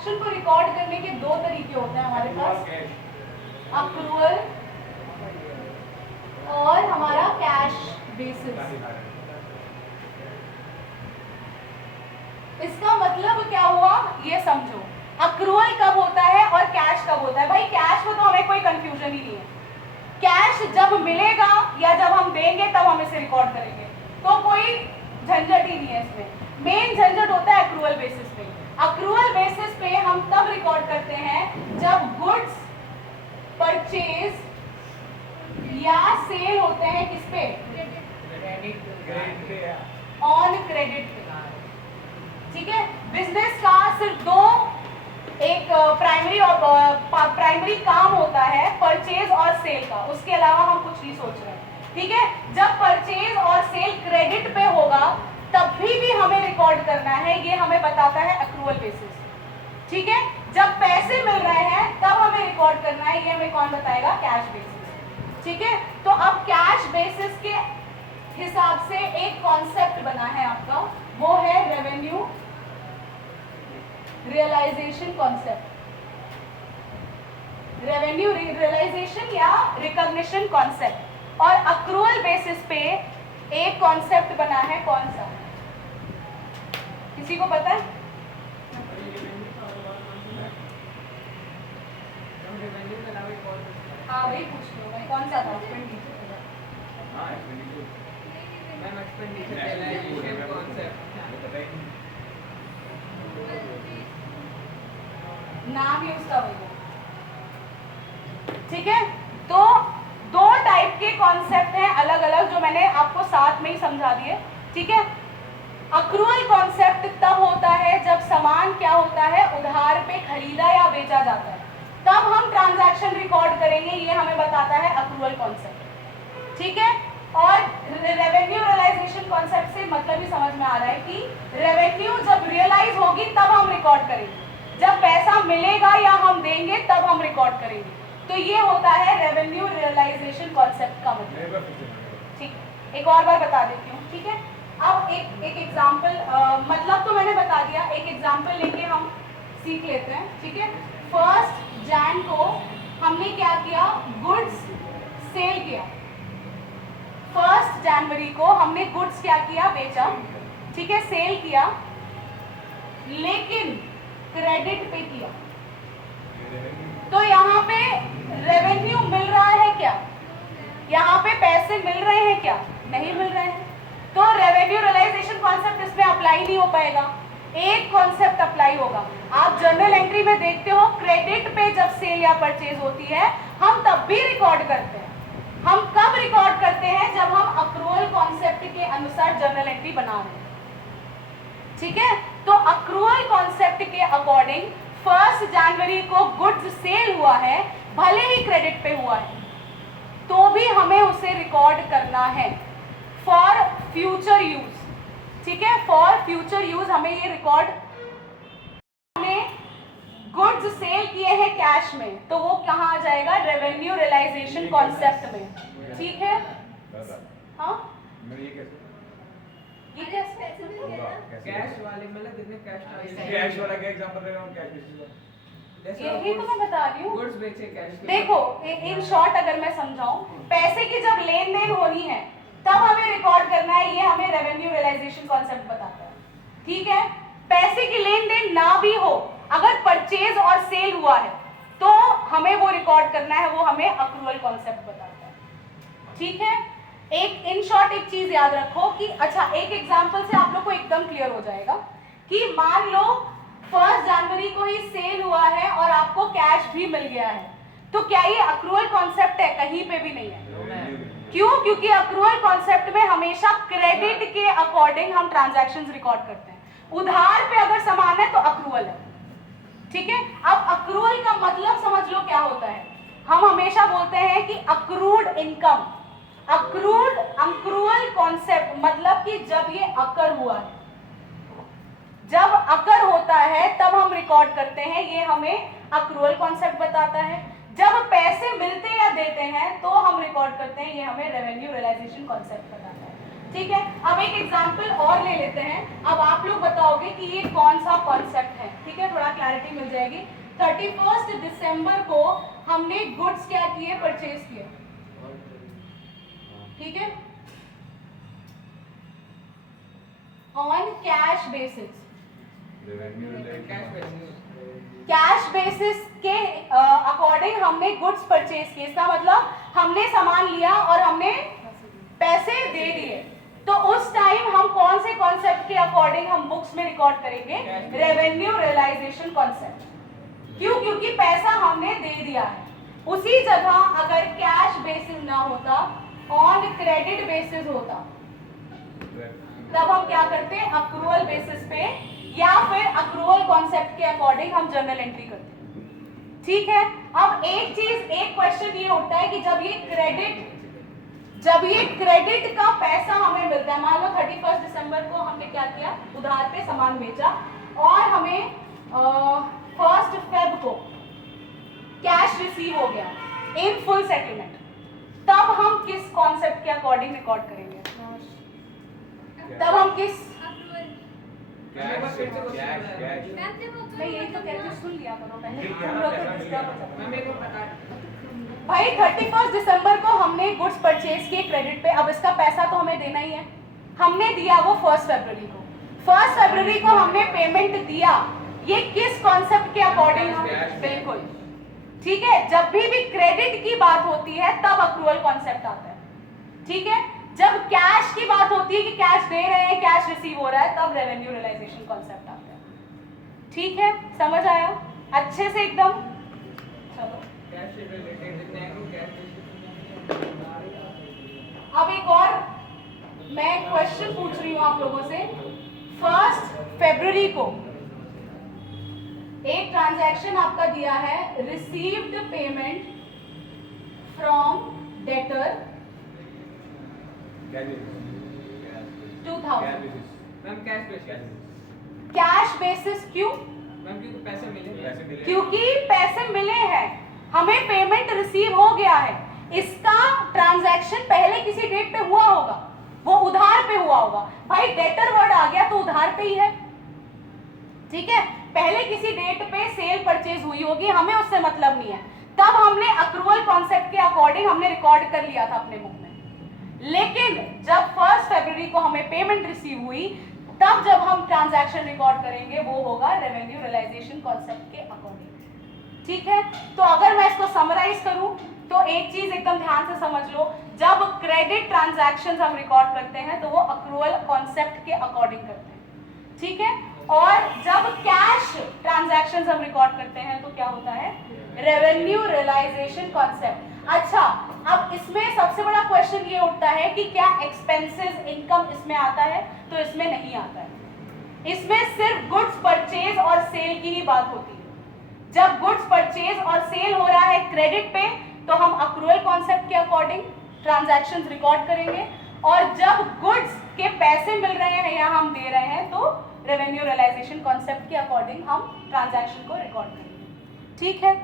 Transaction को record करने के दो तरीके होते हैं हमारे पास, अक्रूवल और हमारा कैश बेसिस। इसका मतलब क्या हुआ ये समझो, अक्रूवल कब होता है और कैश कब होता है। भाई कैश में तो हमें कोई कंफ्यूजन ही नहीं है, कैश जब मिलेगा या जब हम देंगे तब हम इसे रिकॉर्ड करेंगे, तो कोई झंझट ही नहीं है इसमें। मेन झंझट होता है अक्रूवल बेसिस पे। अक्रूवल बेसिस पे हम तब रिकॉर्ड करते हैं जब गुड्स परचेज या सेल होते हैं किस पे, ऑन क्रेडिट पे। ठीक है, बिजनेस का सिर्फ दो एक प्राइमरी काम होता है, परचेज और सेल का, उसके अलावा हम कुछ नहीं सोच रहे हैं। ठीक है, जब परचेज और सेल क्रेडिट पे होगा तब भी हमें रिकॉर्ड करना है, ये हमें बताता है अक्रूवल बेसिस। ठीक है, जब पैसे मिल रहे हैं तब हमें रिकॉर्ड करना है, ये हमें कौन बताएगा, कैश बेसिस। ठीक है, तो अब कैश बेसिस के हिसाब से एक कॉन्सेप्ट बना है आपका, वो है revenue realisation concept, revenue realisation या रिकॉग्निशन कॉन्सेप्ट। और अक्रूवल बेसिस पे एक कॉन्सेप्ट बना है, कौन सा, किसी को पता है? हाँ वही पूछ रही हूँ मैं, कौन सा था? नाम ही उसका वही है। ठीक है, तो दो टाइप के कॉन्सेप्ट हैं अलग अलग, जो मैंने आपको साथ में ही समझा दिए। ठीक है, अक्रूवल कॉन्सेप्ट तब होता है जब सामान क्या होता है, उधार पे खरीदा या बेचा जाता है, तब हम ट्रांजैक्शन रिकॉर्ड करेंगे, ये हमें बताता है अक्रूवल कॉन्सेप्ट। ठीक है, और रेवेन्यू रियलाइजेशन कॉन्सेप्ट से मतलब ही समझ में आ रहा है कि रेवेन्यू जब रियलाइज होगी तब हम रिकॉर्ड करेंगे, जब पैसा मिलेगा या हम देंगे तब हम रिकॉर्ड करेंगे। तो ये होता है रेवेन्यू रियलाइजेशन कॉन्सेप्ट का मतलब। ठीक, एक और बार बता देती हूँ। ठीक है, अब एक एग्जाम्पल, मतलब तो मैंने बता दिया, एक एग्जाम्पल लेके हम सीख लेते हैं। ठीक है, 1 जैन को हमने क्या किया, गुड्स सेल किया। 1 जनवरी को हमने गुड्स क्या किया, बेचा। ठीक है, सेल किया, लेकिन क्रेडिट पे किया। तो यहाँ पे रेवेन्यू मिल रहा है क्या, यहाँ पे पैसे मिल रहे हैं क्या, नहीं मिल रहे हैं, तो रेवेन्यू रियलाइजेशन कॉन्सेप्ट इसमें अप्लाई नहीं हो पाएगा। एक कॉन्सेप्ट अप्लाई होगा, आप जर्नल एंट्री में देखते हो, क्रेडिट पे जब सेल या परचेज होती है हम तब भी रिकॉर्ड करते हैं। हम कब रिकॉर्ड करते हैं, जब हम अक्रूवल कॉन्सेप्ट के अनुसार जर्नल एंट्री बना रहे हैं। ठीक है, तो अक्रूवल कॉन्सेप्ट के अकॉर्डिंग 1 जनवरी को गुड्स सेल हुआ है, भले ही क्रेडिट पे हुआ है, तो भी हमें उसे रिकॉर्ड करना है फॉर फ्यूचर यूज। ठीक है, फॉर फ्यूचर यूज हमें ये रिकॉर्ड, हमने गुड्स सेल किए हैं कैश में, तो वो कहाँ आ जाएगा, रेवेन्यू रियलाइजेशन कॉन्सेप्ट में। ठीक है, हाँ ये कैसे कैश वाले मतलब कितने कैश वाला क्या एग्जांपल ले रहा हूं, कैश बेसिस वाला। यही तो मैं बता रही हूँ। गुड्स बेचे कैश। देखो इन शॉर्ट अगर मैं समझाऊं, पैसे की जब लेन देन होनी है तब हमें रिकॉर्ड करना है, ये हमें रेवेन्यू रियलाइजेशन कॉन्सेप्ट बताता है। ठीक है, पैसे की लेन देन ना भी हो, अगर परचेज और सेल हुआ है तो हमें वो रिकॉर्ड करना है, वो हमें अक्रूवल कॉन्सेप्ट बताता है। ठीक है, एक इन शॉर्ट एक चीज याद रखो कि अच्छा, एक एग्जांपल से आप लोग को एकदम क्लियर हो जाएगा कि मान लो 1 जनवरी को ही सेल हुआ है और आपको कैश भी मिल गया है, तो क्या ये अक्रूवल कॉन्सेप्ट है? कहीं पे भी नहीं है। क्यों? क्योंकि अक्रूवल कॉन्सेप्ट में हमेशा क्रेडिट के अकॉर्डिंग हम ट्रांजैक्शंस रिकॉर्ड करते हैं। उधार पे अगर सामान है तो अक्रूवल है। ठीक है, अब अक्रूवल का मतलब समझ लो क्या होता है। हम हमेशा बोलते हैं कि अक्रूड इनकम, अक्रूवल कॉन्सेप्ट मतलब कि जब ये अकर हुआ है, जब अकर होता है तब हम रिकॉर्ड करते हैं, ये हमें अक्रूवल कॉन्सेप्ट बताता है। जब पैसे मिलते या देते हैं तो हम रिकॉर्ड करते हैं, ये हमें रेवेन्यू रियलाइजेशन कॉन्सेप्ट बताता है। ठीक है, अब एक एग्जांपल और ले लेते हैं। अब आप लोग बताओगे कि ये कौन सा कॉन्सेप्ट है, ठीक है, थोड़ा क्लैरिटी मिल जाएगी। 31 दिसंबर को हमने गुड्स क्या किए, परचेज किए, ठीक है, on cash basis. Cash basis के अकॉर्डिंग हमने गुड्स परचेज किए, इसका मतलब हमने सामान लिया और हमने पैसे दे दिए। तो उस टाइम हम कौन से कॉन्सेप्ट के अकॉर्डिंग हम बुक्स में रिकॉर्ड करेंगे, रेवेन्यू रियलाइजेशन कॉन्सेप्ट। क्यों? क्योंकि पैसा हमने दे दिया है। उसी जगह अगर कैश बेसिस ना होता, ऑन क्रेडिट बेसिस होता, तब हम क्या करते हैं, अक्रूवल बेसिस पे या फिर अक्रूवल कॉन्सेप्ट के अकॉर्डिंग हम जर्नल एंट्री करते हैं, ठीक है। अब एक चीज, एक क्वेश्चन ये उठता है कि जब ये क्रेडिट का पैसा हमें मिलता है, मान लो 31 दिसंबर को हमने क्या किया, उधार पे सामान बेचा और हमें 1 फेब को कैश रिसीव हो गया इन फुल सेटलमेंट, तब हम किस कॉन्सेप्ट के अकॉर्डिंग रिकॉर्ड करेंगे? तब हम किस, नहीं यही तो कहते हैं, सुन लिया करो पहले, तुम लोग तो डिस्टर्ब हो जाते हो। भाई 31 दिसंबर को हमने गुड्स परचेज किए क्रेडिट पे, अब इसका पैसा तो हमें देना ही है, हमने दिया वो 1 फरवरी को। 1 फरवरी को हमने पेमेंट दिया, ये किस कॉन्सेप्ट के अकॉर्डिंग हम, बिल्कुल ठीक है, जब भी क्रेडिट की बात होती है तब अक्रूवल कॉन्सेप्ट आता है, ठीक है। जब कैश की बात होती है कि कैश दे रहे हैं, कैश रिसीव हो रहा है, तब रेवेन्यू रियलाइजेशन कॉन्सेप्ट आता है, ठीक है, समझ आया अच्छे से एकदम? चलो अब एक और मैं क्वेश्चन पूछ रही हूँ आप लोगों से। 1 फरवरी को एक ट्रांजैक्शन आपका दिया है, received payment from debtor 2000, ma'am cash basis. क्यों? मैम क्योंकि पैसे मिले, क्योंकि पैसे मिले हैं, हमें पेमेंट रिसीव हो गया है। इसका ट्रांजैक्शन पहले किसी डेट पे हुआ होगा, वो उधार पे हुआ होगा। भाई डेटर वर्ड आ गया तो उधार पे ही है, ठीक है, पहले किसी डेट पे सेल परचेज हुई होगी, हमें उससे मतलब नहीं है। तब हमने अक्रूवल कॉन्सेप्ट के अकॉर्डिंग हमने रिकॉर्ड कर लिया था अपने बुक में। लेकिन जब 1 फरवरी को हमें पेमेंट रिसीव हुई, तब जब हम ट्रांजैक्शन रिकॉर्ड करेंगे वो होगा रेवेन्यू रियलाइजेशन कॉन्सेप्ट के अकॉर्डिंग, ठीक है। तो अगर मैं इसको समराइज करूं तो एक चीज एकदम ध्यान से समझ लो, जब क्रेडिट ट्रांजैक्शंस हम रिकॉर्ड करते हैं तो वो अक्रूवल कॉन्सेप्ट के अकॉर्डिंग करते हैं, ठीक है, और जब कैश ट्रांजैक्शंस हम रिकॉर्ड करते हैं तो क्या होता है, रेवेन्यू रियलाइजेशन कॉन्सेप्ट। अच्छा, अब इसमें सबसे बड़ा क्वेश्चन ये उठता है कि क्या एक्सपेंसेस इनकम इसमें आता है? तो इसमें नहीं आता है, इसमें सिर्फ गुड्स परचेज और सेल की ही बात होती है। जब गुड्स परचेज और सेल हो रहा है क्रेडिट पे तो हम अक्रूवल कॉन्सेप्ट के अकॉर्डिंग ट्रांजैक्शंस रिकॉर्ड करेंगे, और जब गुड्स के पैसे मिल रहे हैं या हम दे रहे हैं तो रेवेन्यू रियलाइजेशन कॉन्सेप्ट के अकॉर्डिंग हम ट्रांजैक्शन को रिकॉर्ड करेंगे, ठीक है।